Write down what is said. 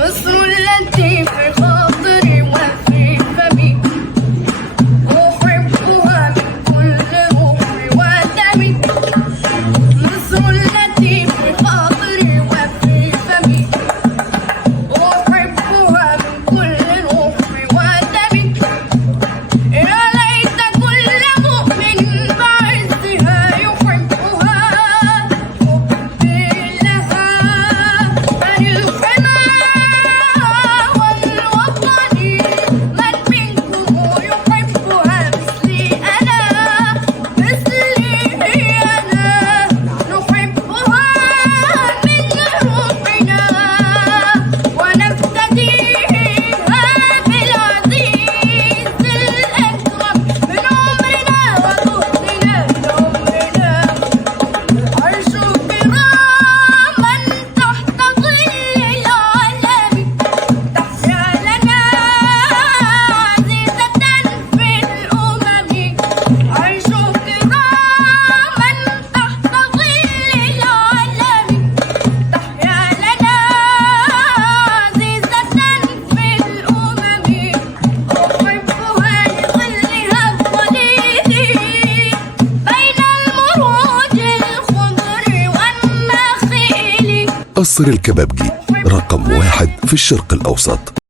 مصر التي في خاطري وفي فمي، أحبها من كل روحي ودمي. مصر التي في خاطري وفي فمي، أحبها من كل روحي ودمي. يا ليت كل مؤمن بعزها يحبها، حبي لها عن الحمى والوطن. من منكم يحبها مثلي أنا، مثلي أنا، نحبها من روحنا ونفتديها بالعزيز الأكرم من عمرنا وجهدنا من عمرنا. عرش كراما تحت ظل العالم، تحيا لنا عزيزة في الأمم. عرش كراما تحت ظل العالم، تحيا لنا عزيزة في الأمم. أحبها لظلها الظليل بين المروج الخضر والنخيل. قصر الكبابجي رقم 1 في الشرق الأوسط.